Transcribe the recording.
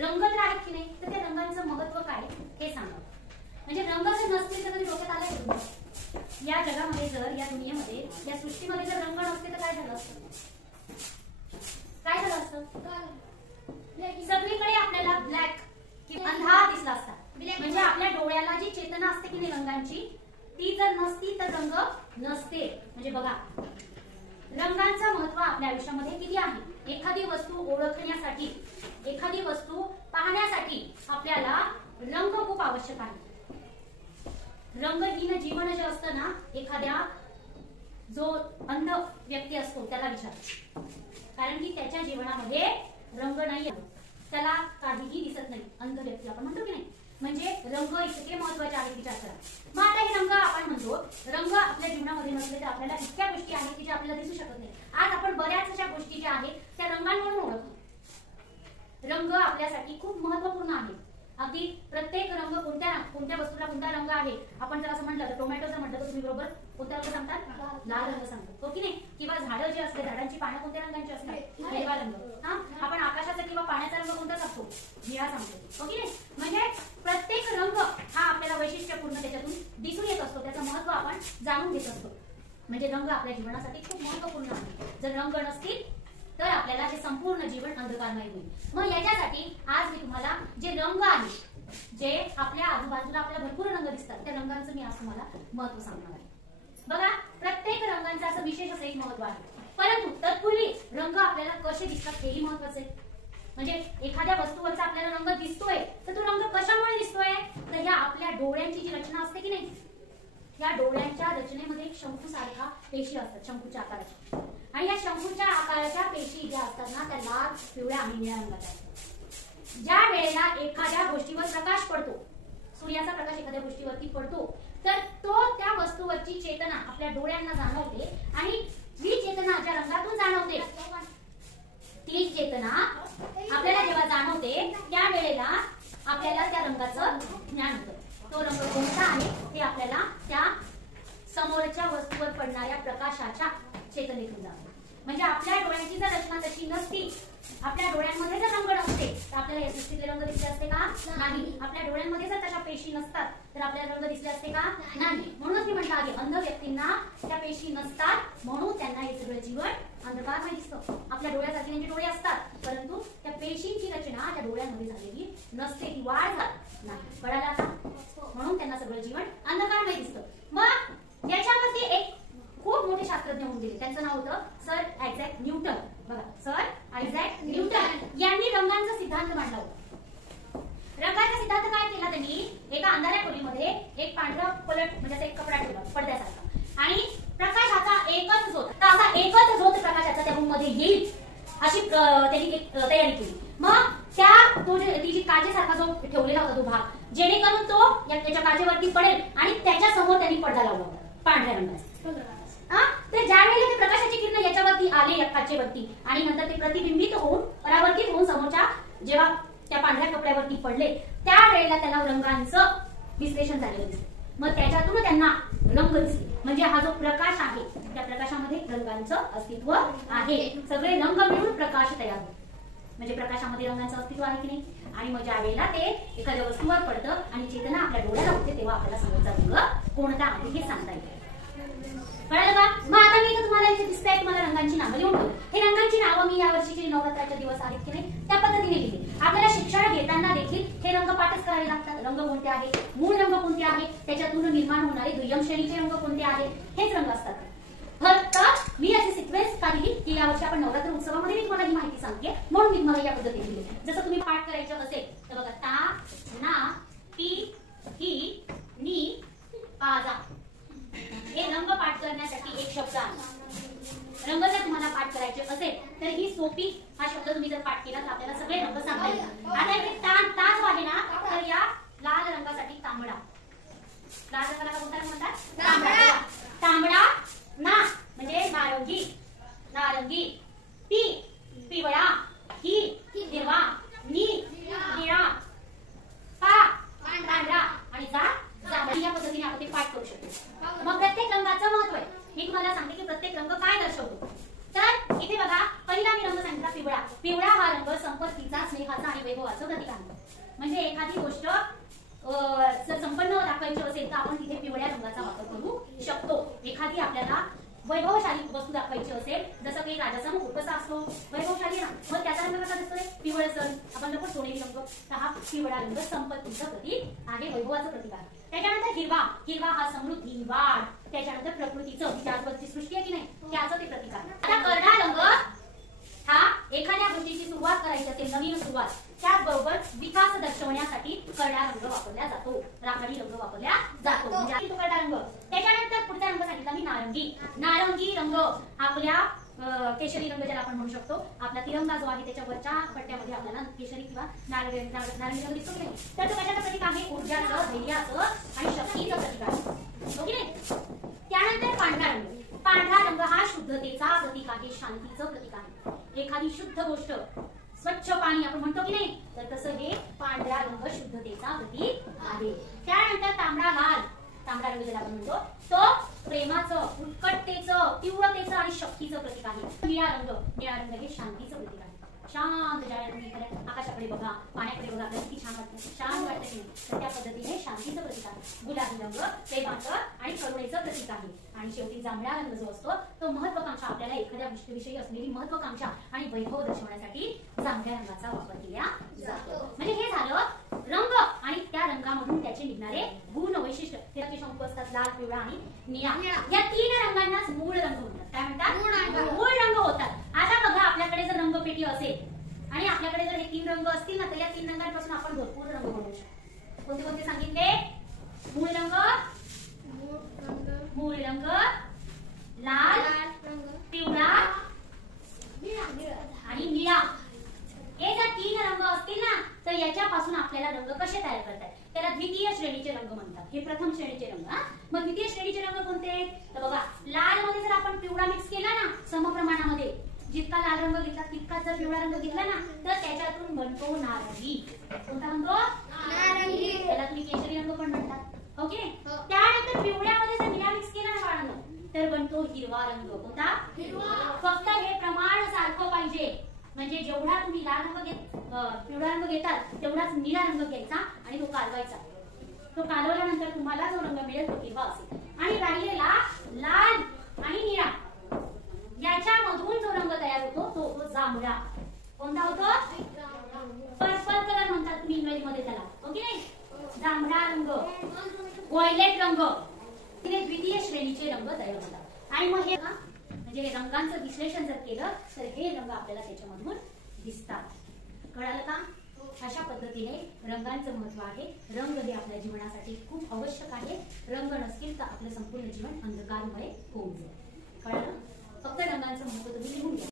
रंग तर आहेत की नाही, तर त्या रंगांचं महत्व काय हे सांगा. म्हणजे रंग जर नसतील तर कधी डोक्यात आलंय? या जगामध्ये जर, या दुनियेमध्ये, या सृष्टीमध्ये जर रंग नसते तर काय झालं असतं? काय झालं असतं? सगळीकडे आपल्याला ब्लॅक किंवा अंधार दिसला असता. म्हणजे आपल्या डोळ्याला जी चेतना असते की नाही रंगांची, ती जर नसती तर रंग नसते. म्हणजे बघा, रंगांचं महत्व आपल्या आयुष्यामध्ये किती आहे. एखादी वस्तू ओळखण्यासाठी, एखादी वस्तू पाहण्यासाठी आपल्याला रंग खूप आवश्यक आहे. रंगहीन जीवन जे असतं ना, एखाद्या जो अंध व्यक्ती असतो त्याला विचार, कारण की त्याच्या जीवनामध्ये रंग नाही, त्याला काहीही दिसत नाही. अंध व्यक्तीला आपण म्हणतो की नाही, म्हणजे रंग इतके महत्वाचे आहेत विचार करा. मग आता हे रंग आपण म्हणतो, रंग आपल्या जीवनामध्ये नसले तर आपल्याला इतक्या गोष्टी आहेत की ज्या आपल्याला दिसू शकत नाही. आज आपण बऱ्याच अशा गोष्टी ज्या आहेत त्या रंगांवरून ओळखतो. रंग आपल्यासाठी खूप महत्वपूर्ण आहे. अगदी प्रत्येक रंग, कोणत्या वस्तूला कोणता रंग आहे. आपण जर असं म्हटलं तर, टोमॅटो जर म्हटलं तर तुम्ही बरोबर कोणता रंग सांगतात? लाल रंग सांगतो, हो की नाही. किंवा झाडं जे असते, झाडांची पानं कोणत्या रंगांची असतात? हिरवा रंग. हा, आपण आकाशाचा किंवा पाण्याचा रंग कोणता सांगतो? निळा सांगतो, हो की नाही. म्हणजे प्रत्येक रंग हा आपल्याला वैशिष्ट्यपूर्ण त्याच्यातून दिसून येत असतो, त्याचं महत्व आपण जाणून घेत असतो. म्हणजे रंग आपल्या जीवनासाठी खूप महत्वपूर्ण आहे. जर रंग नसतील तर आपल्याला हे संपूर्ण जीवन अंधकारमय होईल. मग याच्यासाठी आज मी तुम्हाला जे रंग आहेत, जे आपल्या आजूबाजूला आपल्याला भरपूर रंग दिसतात, त्या रंगांचं मी आज तुम्हाला महत्व सांगणार आहे. बघा, प्रत्येक रंगांचं असं विशेष असं एक महत्व आहे. परंतु तत्पूर्वी रंग आपल्याला कसे दिसतात हेही महत्वाचं आहे. म्हणजे एखाद्या वस्तूवरचा आपल्याला रंग दिसतोय तर तो रंग कशामुळे दिसतोय? तर या आपल्या डोळ्यांची जी रचना असते की नाही, या डोळ्यांच्या रचनेमध्ये एक शंकूसारखा पेशी असतात, शंकूच्या आकाराच्या. आणि या शंकूच्या आकाराच्या पेशी ज्या असतात ना, त्या लाल, पिवळ्या आणि निळ्या रंगाच्या असतात. ज्या वेळेला एखाद्या गोष्टीवर प्रकाश पडतो, सूर्याचा प्रकाश एखाद्या गोष्टीवरती पडतो, तर तो त्या वस्तूवरची चेतना आपल्या डोळ्यांना जाणवते. आणि जी चेतना ज्या रंगातून जाणवते, ती चेतना आपल्याला जेव्हा जाणवते त्या वेळेला आपल्याला त्या रंगाचं ज्ञान होतं. तो रंग कोणता आहे हे आपल्याला त्या समोरच्या वस्तूवर पडणाऱ्या प्रकाशाच्या चेतनेतून जातो. म्हणजे आपल्या डोळ्यांची जर रचना तशी नसती, आपल्या डोळ्यांमध्ये जर रंग नसते तर आपल्याला या सृष्टीतले रंग दिसले असते का? नाही. आपल्या डोळ्यांमध्ये जर तशा पेशी नसतात तर आपल्याला रंग दिसले असते का? नाही. म्हणूनच मी म्हटलं आहे, अंध व्यक्तींना त्या पेशी नसतात म्हणून त्यांना हे सगळं जीवन अंधकारमय दिसतं. आपल्या डोळ्यासारखे त्यांचे डोळे असतात, परंतु त्या पेशींची रचना त्या डोळ्यांमध्ये झालेली नसते, ती वाढ झाली नाही. कळालं का? म्हणून त्यांना सगळं जीवन अंधकारमय दिसतं. मग याच्यावरती एक खूप मोठे शास्त्रज्ञ होऊन गेले, त्यांचं नाव होतं सर आयझॅक न्यूटन. बघा, सर आयझॅक न्यूटन यांनी रंगांचा सिद्धांत मांडला होता. रंगाचा सिद्धांत काय केला त्यांनी? एका अंधाऱ्या खोलीमध्ये एक पांढरा पलट म्हणजे एक कपडा ठेवला पडद्यासारखा, आणि प्रकाशाचा एकच झोत, तर असा एकच झोत प्रकाशाचा त्या रूम मध्ये येईल अशी त्यांनी एक तयारी केली. मग ती जी काचेसारखा जो ठेवलेला होता तो भाग, जेणेकरून तो त्याच्या काचेवरती पडेल आणि त्याच्या समोर त्यांनी पडदा लावला होता पांढऱ्या रंगाचा. तर ज्या वेळेला ते प्रकाशाची किरण याच्यावरती आले या काचेवरती आणि नंतर ते प्रतिबिंबित होऊन परावर्तित होऊन समोरच्या जेव्हा त्या पांढऱ्या कपड्यावरती पडले, त्यावेळेला त्यांना रंगांचं विश्लेषण झालेलं दिसलं. मग त्याच्यातून त्यांना रंग दिसले. म्हणजे हा जो प्रकाश आहे त्या प्रकाशामध्ये रंगांचं अस्तित्व आहे. सगळे रंग मिळून प्रकाश तयार होतो. म्हणजे प्रकाशामध्ये रंगांचं अस्तित्व आहे की नाही. आणि मग ज्या वेळेला ते एखाद्या वस्तूवर पडतं आणि चेतना आपल्या डोळ्याला होते, तेव्हा आपल्याला समोरचा रंग कोणता आहे हे सांगता येईल. कळलं का? मग आता मी इथे तुम्हाला इथे दिसतंय, तुम्हाला रंगांची नावं लिहून ठेवली. हे रंगांची नावं मी या वर्षीचे नवरात्राचे दिवस आहेत की नाही त्या पद्धतीने लिहिली. आपल्याला शिक्षण घेताना देखील हे रंग पाठच करावे लागतात. रंग कोणते आहेत, मूळ रंग कोणते आहेत, त्याच्यातून निर्माण होणारे दुय्यम श्रेणीचे रंग कोणते आहेत, हेच रंग असतात. फक्त मी अशी सिक्वेन्स काढली की यावर्षी आपण नवरात्र उत्सवामध्ये मी तुम्हाला ही माहिती सांगते, म्हणून मी तुम्हाला या पद्धतीने लिहिली. जसं तुम्ही पाठ करायचं असेल तर बघा, ता, ना, ती, ही, नी, पाजा. हे रंग पाठ करण्यासाठी एक शब्द आहे. रंग जर तुम्हाला पाठ करायचे असेल तर ही सोपी हा शब्द तुम्ही जर पाठ केला तर आपल्याला सगळे रंग सांगता येईल. आता इथे ता जो आहे ना, तर या लाल रंगासाठी तांबडा. लाल रंगाला कोणता रंग म्हणतात? तांबडा. तांबडा. ना म्हणजे नारंगी, नारंगी. पी पिवळा. ही हिरवा. नी निळा. पा पांढरा. आणि जा जांभळा. या पद्धतीने आपण ते पाठ करू शकतो. मग प्रत्येक रंगाचं महत्व आहे. मी तुम्हाला सांगते की प्रत्येक रंग काय दर्शवतो. तर इथे बघा, पहिला मी रंग सांगितला पिवळा. पिवळा हा रंग संपत्तीचा, स्नेहाचा आणि वैभवाचं प्रतीक आहे. म्हणजे एखादी गोष्ट जर संपन्न दाखवायची असेल तर आपण तिथे पिवळ्या रंगाचा वापर करू शकतो. एखादी आपल्याला वैभवशाली वस्तू दाखवायची असेल, जसं काही राजाचा मुकुट कसा असतो वैभवशाली ना, मग त्याचा रंग कसा दिसतोय पिवळसर. आपण नको सोनेरी रंग, तर हा पिवळा रंग संपत्तीचं प्रतीक आहे, वैभवाचं प्रतीक आहे. त्याच्यानंतर हिरवा, हिरवा हा समृद्धी वाढ, त्याच्यानंतर प्रकृतीचं त्याचबरोबरची सृष्टी आहे की नाही त्याचं ते प्रतीक आहे. आता करडा रंग हा एखाद्या गोष्टीची सुरुवात करायची असेल, नवीन सुरुवात, त्याचबरोबर विकास दर्शवण्यासाठी करडा रंग वापरला जातो, राखाडी रंग वापरला जातो, म्हणजे तो करडा रंग. त्याच्यानंतर पुढचा रंग सांगितला मी नारंगी. नारंगी रंग आपल्या केशरी रंग ज्याला आपण म्हणू शकतो, आपला तिरंगा जो आहे त्याच्या वरच्या पट्ट्यामध्ये आपल्याला केशरी किंवा नारंगी रंग दिसतो की नाही, तर तो कशाचं प्रतीक आहे, ऊर्जाचं, धैर्याचं आणि शक्तीचं प्रतीक आहे, हो की नाही. त्यानंतर पांढरा रंग. पांढरा रंग हा शुद्धतेचा प्रतीक आहे, शांतीचं प्रतीक आहे. एखादी शुद्ध गोष्ट, स्वच्छ पाणी आपण म्हणतो की नाही, तर तसं हे पांढरा रंग शुद्धतेचा प्रतीक आहे. त्यानंतर तांबडा लाल. तांबडा रंग ज्याला आपण म्हणतो तो प्रेमाचं, उत्कटतेचं, तीव्रतेचं आणि शक्तीचं प्रतीक आहे. निळा रंग. निळा रंग हे शांतीचं प्रतीक आहे. शांत ज्यावेळेला तुम्ही एखाद्या आकाशाकडे बघा, पाण्याकडे बघा, आपल्याला किती छान वाटतं, शांत वाटतं की नाही, तर त्या पद्धतीने शांतीचं प्रतीक आहे. गुलाबी रंग प्रेमाचं आणि करुणेचं प्रतीक आहे. आणि शेवटी जांभळा रंग जो असतो तो महत्वाकांक्षा, आपल्याला एखाद्या गोष्टीविषयी असलेली महत्वाकांक्षा आणि वैभव दर्शवण्यासाठी जांभळ्या रंगाचा वापर केला जातो. म्हणजे हे झालं रंग आणि त्या रंगामधून त्याचे निघणारे गुण, वैशिष्ट्य. त्याचे शंकू असतात लाल, पिवळा आणि निळा. या तीन रंगांनाच मूळ रंग म्हणतात. काय म्हणतात, मूळ रंग होतात. आता बघा, आपल्याकडे जर रंगपेटी असेल आणि आपल्याकडे जर हे तीन रंग असतील ना, तर या तीन रंगांपासून आपण भरपूर रंग बनवू शकतो. कोणते कोणते सांगितले, मूळ रंग, मूळ रंग, लाल, पिवळा आणि निळा. हे जर तीन रंग असतील ना, तर याच्यापासून आपल्याला रंग कसे तयार करतात, त्याला द्वितीय श्रेणीचे रंग म्हणतात. हे प्रथम श्रेणीचे रंग. मग द्वितीय श्रेणीचे रंग कोणते, तर बघा, लाल मध्ये जर आपण पिवळा मिक्स केला ना समप्रमाणामध्ये, जितका लाल रंग घेतला तितकाच जर पिवळा रंग घेतला ना, तर त्याच्यातून बनतो नारंगी. कोणता बनतो, नारंगी. त्याला तुम्ही केशरी रंग पण म्हणतात, ओके. त्यानंतर पिवळ्यामध्ये जर निळा मिक्स केला ना बाळांनो, तर बनतो हिरवा रंग. कोणता, हिरवा. फक्त हे प्रमाण सारखं पाहिजे, म्हणजे जेवढा तुम्ही लाल रंग पिवळा रंग घेतात तेवढाच निळा रंग घ्यायचा आणि तो कालवायचा. तो कालवल्यानंतर तुम्हाला जो रंग मिळेल तो हिरवा असेल. आणि राहिलेला लाल आणि निळा याच्यामधून जो रंग तयार होतो तो होतो जांभळा. कोणता होतो, पर्पल कलर म्हणतात तुम्ही इंग्रजीमध्ये त्याला, ओके नाही. जांभळा रंग, व्हायलेट रंग, तिने द्वितीय श्रेणीचे रंग तयार होतात. आणि मग हे म्हणजे रंगांचं विश्लेषण जर केलं तर हे रंग आपल्याला त्याच्यामधून दिसतात. कळालं का. अशा पद्धतीने रंगांचं महत्व आहे. रंग हे आपल्या जीवनासाठी खूप आवश्यक आहे. रंग नसतील तर आपलं संपूर्ण जीवन अंधकारमय होऊन जाईल. कळालं. फक्त रंगांचं महत्व तुम्ही लिहून घ्या.